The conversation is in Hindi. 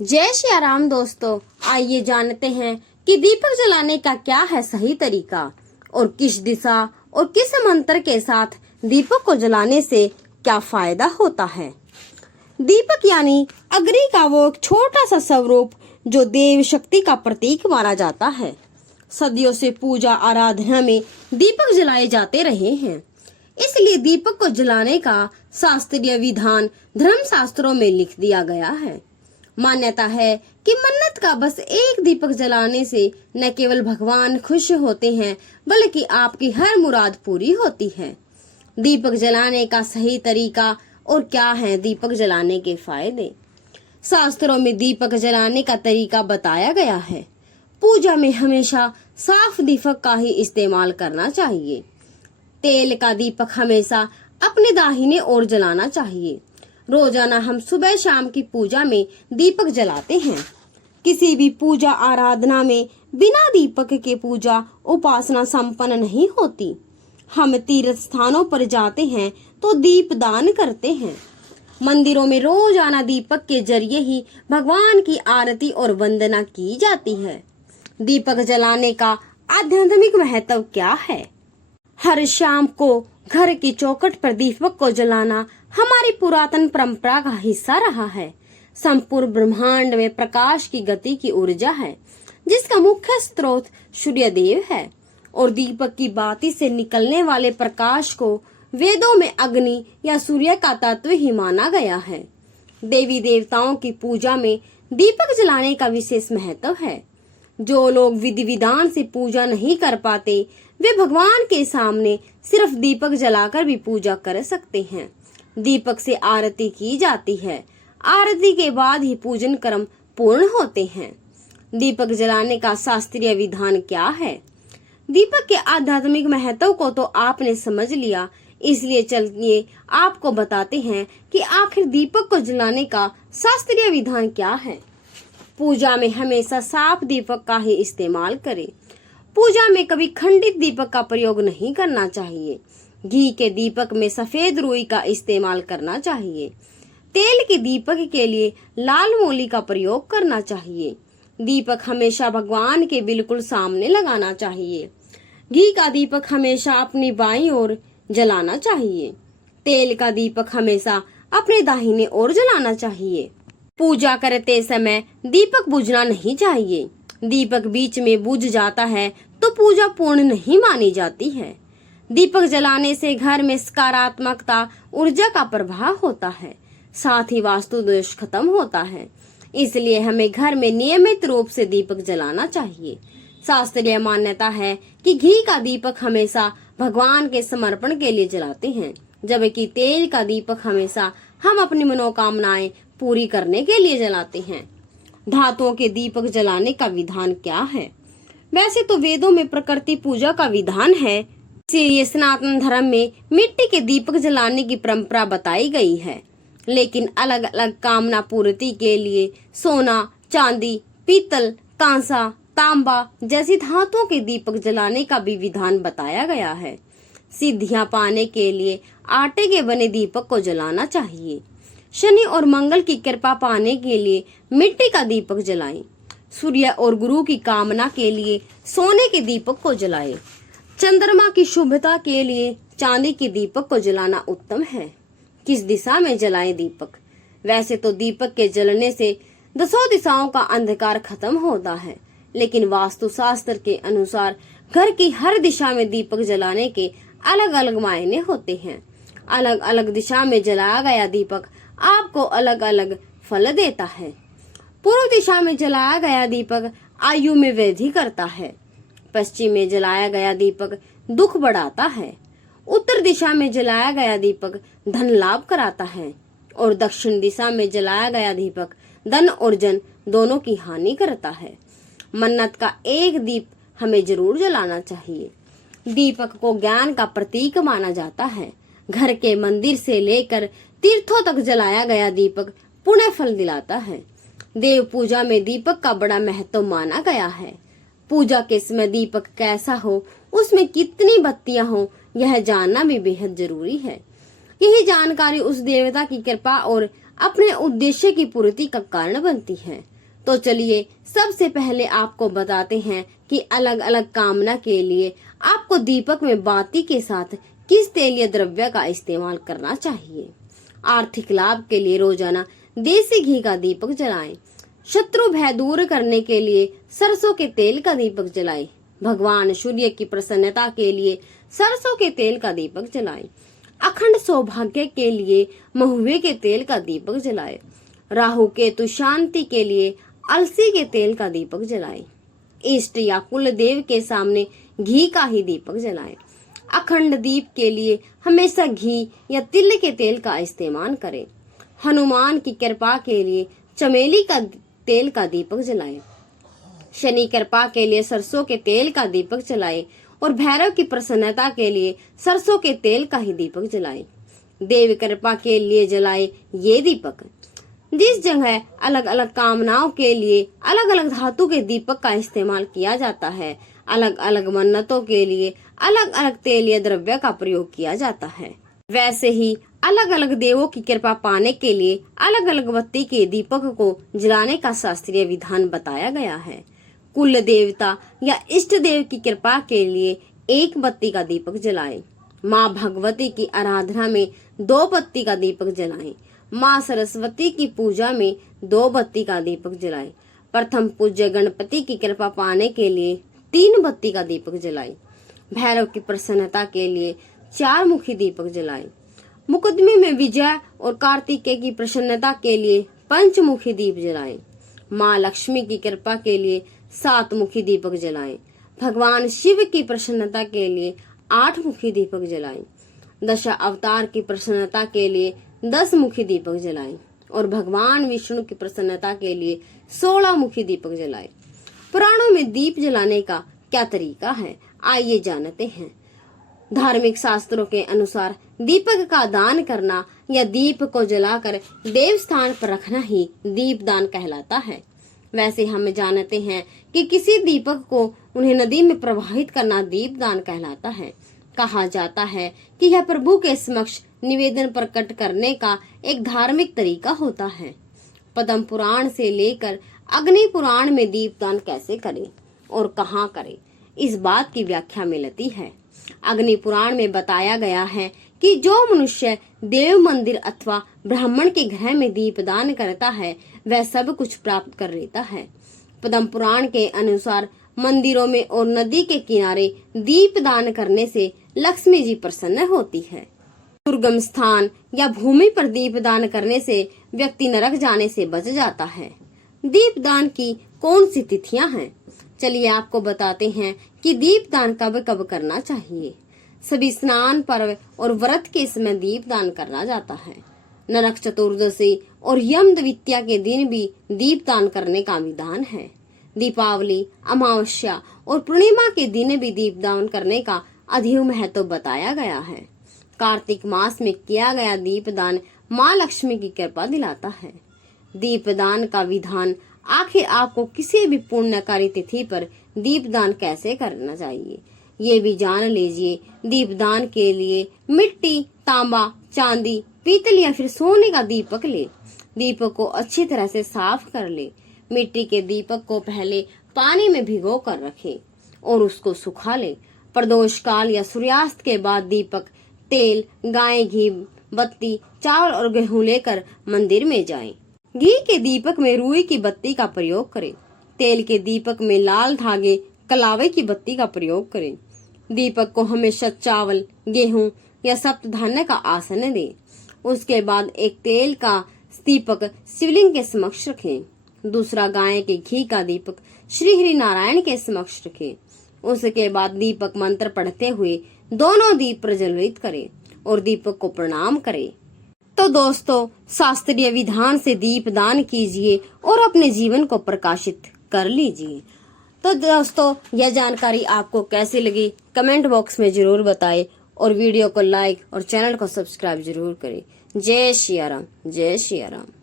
जय श्री राम दोस्तों, आइए जानते हैं कि दीपक जलाने का क्या है सही तरीका और किस दिशा और किस मंत्र के साथ दीपक को जलाने से क्या फायदा होता है। दीपक यानी अग्नि का वो एक छोटा सा स्वरूप जो देव शक्ति का प्रतीक माना जाता है। सदियों से पूजा आराधना में दीपक जलाए जाते रहे हैं, इसलिए दीपक को जलाने का शास्त्रीय विधान धर्म शास्त्रों में लिख दिया गया है। मान्यता है कि मन्नत का बस एक दीपक जलाने से न केवल भगवान खुश होते हैं बल्कि आपकी हर मुराद पूरी होती है। दीपक जलाने का सही तरीका और क्या है दीपक जलाने के फायदे। शास्त्रों में दीपक जलाने का तरीका बताया गया है। पूजा में हमेशा साफ दीपक का ही इस्तेमाल करना चाहिए। तेल का दीपक हमेशा अपने दाहिने ओर जलाना चाहिए। रोजाना हम सुबह शाम की पूजा में दीपक जलाते हैं। किसी भी पूजा आराधना में बिना दीपक के पूजा उपासना संपन्न नहीं होती। हम तीर्थ स्थानों पर जाते हैं तो दीप दान करते हैं। मंदिरों में रोजाना दीपक के जरिए ही भगवान की आरती और वंदना की जाती है। दीपक जलाने का आध्यात्मिक महत्व क्या है। हर शाम को घर की चौखट पर दीपक को जलाना हमारी पुरातन परंपरा का हिस्सा रहा है। संपूर्ण ब्रह्मांड में प्रकाश की गति की ऊर्जा है, जिसका मुख्य स्रोत सूर्य देव है और दीपक की बाती से निकलने वाले प्रकाश को वेदों में अग्नि या सूर्य का तत्व ही माना गया है। देवी देवताओं की पूजा में दीपक जलाने का विशेष महत्व है। जो लोग विधि विधान से पूजा नहीं कर पाते वे भगवान के सामने सिर्फ दीपक जलाकर भी पूजा कर सकते हैं। दीपक से आरती की जाती है। आरती के बाद ही पूजन कर्म पूर्ण होते हैं। दीपक जलाने का शास्त्रीय विधान क्या है। दीपक के आध्यात्मिक महत्व को तो आपने समझ लिया, इसलिए चलिए आपको बताते हैं कि आखिर दीपक को जलाने का शास्त्रीय विधान क्या है। पूजा में हमेशा साफ दीपक का ही इस्तेमाल करें। पूजा में कभी खंडित दीपक का प्रयोग नहीं करना चाहिए। घी के दीपक में सफेद रुई का इस्तेमाल करना चाहिए। तेल के दीपक के लिए लाल मोली का प्रयोग करना चाहिए। दीपक हमेशा भगवान के बिल्कुल सामने लगाना चाहिए। घी का दीपक हमेशा अपनी बाईं ओर जलाना चाहिए। तेल का दीपक हमेशा अपने दाहिने ओर जलाना चाहिए। पूजा करते समय दीपक बुझना नहीं चाहिए। दीपक बीच में बुझ जाता है तो पूजा पूर्ण नहीं मानी जाती है। दीपक जलाने से घर में सकारात्मकता ऊर्जा का प्रभाव होता है, साथ ही वास्तु दोष खत्म होता है। इसलिए हमें घर में नियमित रूप से दीपक जलाना चाहिए। शास्त्रीय मान्यता है कि घी का दीपक हमेशा भगवान के समर्पण के लिए जलाते हैं, जबकि तेल का दीपक हमेशा हम अपनी मनोकामनाएं पूरी करने के लिए जलाते हैं। धातुओं के दीपक जलाने का विधान क्या है। वैसे तो वेदों में प्रकृति पूजा का विधान है, इसलिए सनातन धर्म में मिट्टी के दीपक जलाने की परंपरा बताई गई है। लेकिन अलग अलग कामना पूर्ति के लिए सोना, चांदी, पीतल, कांसा, तांबा जैसी धातुओं के दीपक जलाने का भी विधान बताया गया है। सिद्धियां पाने के लिए आटे के बने दीपक को जलाना चाहिए। शनि और मंगल की कृपा पाने के लिए मिट्टी का दीपक जलाएं। सूर्य और गुरु की कामना के लिए सोने के दीपक को जलाएं। चंद्रमा की शुभता के लिए चांदी के दीपक को जलाना उत्तम है। किस दिशा में जलाएं दीपक। वैसे तो दीपक के जलने से 10 दिशाओं का अंधकार खत्म होता है, लेकिन वास्तु शास्त्र के अनुसार घर की हर दिशा में दीपक जलाने के अलग अलग मायने होते हैं। अलग अलग दिशा में जलाया गया दीपक आपको अलग अलग फल देता है। पूर्व दिशा में जलाया गया दीपक आयु में वृद्धि करता है। पश्चिम में जलाया गया दीपक दुख बढ़ाता है। उत्तर दिशा में जलाया गया दीपक धन लाभ कराता है और दक्षिण दिशा में जलाया गया दीपक धन और जन दोनों की हानि करता है। मन्नत का एक दीप हमें जरूर जलाना चाहिए। दीपक को ज्ञान का प्रतीक माना जाता है। घर के मंदिर से लेकर तीर्थों तक जलाया गया दीपक पुण्य फल दिलाता है। देव पूजा में दीपक का बड़ा महत्व माना गया है। पूजा के समय दीपक कैसा हो, उसमें कितनी बत्तियां हो, यह जानना भी बेहद जरूरी है। यही जानकारी उस देवता की कृपा और अपने उद्देश्य की पूर्ति का कारण बनती है। तो चलिए सबसे पहले आपको बताते हैं कि अलग अलग कामना के लिए आपको दीपक में बाती के साथ किस तेलीय द्रव्य का इस्तेमाल करना चाहिए। आर्थिक लाभ के लिए रोजाना देसी घी का दीपक जलाएं। शत्रु भय दूर करने के लिए सरसों के तेल का दीपक जलाएं। भगवान सूर्य की प्रसन्नता के लिए सरसों के तेल का दीपक जलाएं। अखंड सौभाग्य के लिए महुए के तेल का दीपक जलाएं। राहु केतु शांति के लिए अलसी के तेल का दीपक जलाएं। इष्ट या कुल देव के सामने घी का ही दीपक जलाएं। अखंड दीप के लिए हमेशा घी या तिल के तेल का इस्तेमाल करें। हनुमान की कृपा के लिए चमेली का तेल का दीपक जलाएं। शनि कृपा के लिए सरसों के तेल का दीपक जलाएं और भैरव की प्रसन्नता के लिए सरसों के तेल का ही दीपक जलाएं। देव कृपा के लिए जलाएं ये दीपक। जिस जगह अलग अलग कामनाओं के लिए अलग अलग धातु के दीपक का इस्तेमाल किया जाता है, अलग अलग मन्नतों के लिए अलग अलग तेलीय द्रव्य का प्रयोग किया जाता है। वैसे ही अलग अलग देवों की कृपा पाने के लिए अलग अलग बत्ती के दीपक को जलाने का शास्त्रीय विधान बताया गया है। कुल देवता या इष्ट देव की कृपा के लिए एक बत्ती का दीपक जलाएं। माँ भगवती की आराधना में 2 बत्ती का दीपक जलाएं। माँ सरस्वती की पूजा में 2 बत्ती का दीपक जलाएं। प्रथम पूज्य गणपति की कृपा पाने के लिए 3 बत्ती का दीपक जलाएं। भैरव की प्रसन्नता के लिए 4 मुखी दीपक जलाएं। मुकदमे में विजय और कार्तिकेय की प्रसन्नता के लिए 5 मुखी दीप जलाएं। माँ लक्ष्मी की कृपा के लिए 7 मुखी दीपक जलाएं। भगवान शिव की प्रसन्नता के लिए 8 मुखी दीपक जलाएं। दशा अवतार की प्रसन्नता के लिए 10 मुखी दीपक जलाएं और भगवान विष्णु की प्रसन्नता के लिए 16 मुखी दीपक जलाएं। पुराणों में दीप जलाने का क्या तरीका है, आइए जानते हैं। धार्मिक शास्त्रों के अनुसार दीपक का दान करना या दीप को जलाकर देव स्थान पर रखना ही दीप दान कहलाता है। वैसे हम जानते हैं कि किसी दीपक को उन्हें नदी में प्रवाहित करना दीप दान कहलाता है। कहा जाता है कि यह प्रभु के समक्ष निवेदन प्रकट करने का एक धार्मिक तरीका होता है। पद्म पुराण से लेकर अग्नि पुराण में दीपदान कैसे करें और कहाँ करें, इस बात की व्याख्या मिलती है। अग्नि पुराण में बताया गया है कि जो मनुष्य देव मंदिर अथवा ब्राह्मण के घर में दीपदान करता है वह सब कुछ प्राप्त कर लेता है। पद्म पुराण के अनुसार मंदिरों में और नदी के किनारे दीपदान करने से लक्ष्मी जी प्रसन्न होती है। दुर्गम स्थान या भूमि पर दीपदान करने से व्यक्ति नरक जाने से बच जाता है। दीपदान की कौन सी तिथियां हैं? चलिए आपको बताते हैं कि दीपदान कब कब करना चाहिए। सभी स्नान पर्व और व्रत के समय दीपदान करना जाता है। नरक चतुर्दशी और यम द्वितीया के दिन भी दीपदान करने का विधान है। दीपावली, अमावस्या और पूर्णिमा के दिन भी दीपदान करने का अधिक महत्व बताया गया है। कार्तिक मास में किया गया दीपदान माँ लक्ष्मी की कृपा दिलाता है। दीपदान का विधान आखिर आपको किसी भी पुण्यकारी तिथि पर दीपदान कैसे करना चाहिए ये भी जान लीजिए। दीपदान के लिए मिट्टी, तांबा, चांदी, पीतल या फिर सोने का दीपक ले। दीपक को अच्छी तरह से साफ कर ले। मिट्टी के दीपक को पहले पानी में भिगो कर रखें और उसको सुखा ले। प्रदोष काल या सूर्यास्त के बाद दीपक, तेल, गाय घी, बत्ती, चावल और गेहूं लेकर मंदिर में जाएं। घी के दीपक में रुई की बत्ती का प्रयोग करें। तेल के दीपक में लाल धागे कलावे की बत्ती का प्रयोग करें। दीपक को हमेशा चावल, गेहूं या सप्तधान्य का आसन दें। उसके बाद एक तेल का दीपक शिवलिंग के समक्ष रखें। दूसरा गाय के घी का दीपक श्री हरि नारायण के समक्ष रखें। उसके बाद दीपक मंत्र पढ़ते हुए दोनों दीप प्रज्वलित करें और दीपक को प्रणाम करें। तो दोस्तों, शास्त्रीय विधान से दीपदान कीजिए और अपने जीवन को प्रकाशित कर लीजिए। तो दोस्तों, यह जानकारी आपको कैसी लगी कमेंट बॉक्स में जरूर बताएं और वीडियो को लाइक और चैनल को सब्सक्राइब जरूर करें। जय श्री राम, जय श्री राम।